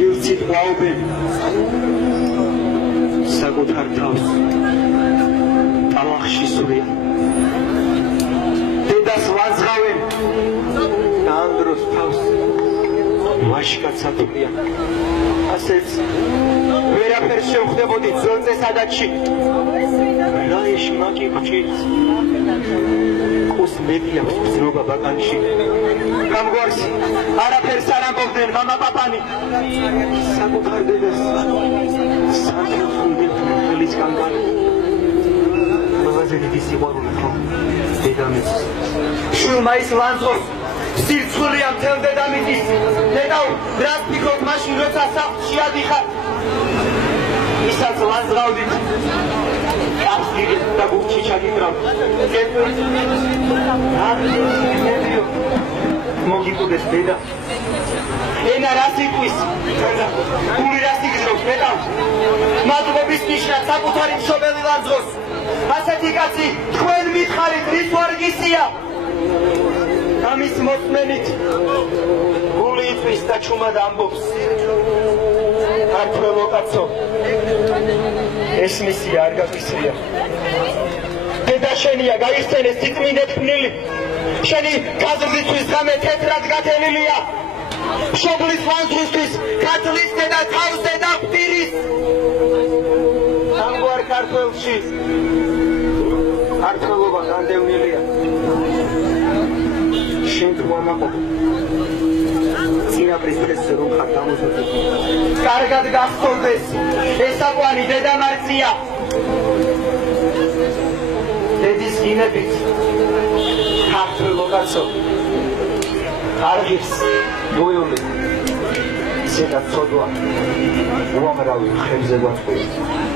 ილცით გვაუბენ საკუთარ თავს ტალახში სურიან დედას ვაზღავენ და ამ დროს თავს ვაშკაც ათვლიან ასეც ვერაფერს შევხვდებოდი ძორწე სადაჩი რა ეშმაკი გჭირს ყუს მეტია გზნობა ბაკანში გამგვარს არაფერს არ ამბობდნენ მამა პაპანი საკუთარ დედას საფრთხილდით ხელის კანკანი მაღაზია დიდი სიყვარული ხო დედამიწის შვილმა ის ლანძღოს სირცხულია მთელ დედამიწის დედაო რას ფიქრობ მაშინ როცა სახლში ადიხარ ისაც ლანძღავდით აფსგირი და გუჩი ჩაგიკრავ მოგიკუდეს დედა ენა რას იტყვის გული რას იგზნობს დედაო მადლობის ნიშნად საკუთარი მშობელი ლანძღოს ასეთი კაცი თქვენ მითხარით რის ვარგისია ამის მოწმენით გული იტყვის და ჩუმად ამბობს ქართველო კაცო ეს მისია არ გაკისრია დედა შენია გაიხსენეს თითმინდეთ ფნილი შენი გაზრდისთვის ღამე თეთრად გათენილია მშობლის ლანძღვისთვის ქართლის დედა თავზე და ღვთირის ამგვარ ქართველში ქართველობა განდევნილია შენ თუ ამაყობ წინაპრის დღესზე რომ ხარ დამოზოდი კარგად გახსოვდეს ესაყვანი დედამარცია დედის გინებით ქართველო კაცო არღირს დუიული ისედაც ცოდვა უამრავი ხებზე გვაწყვეტს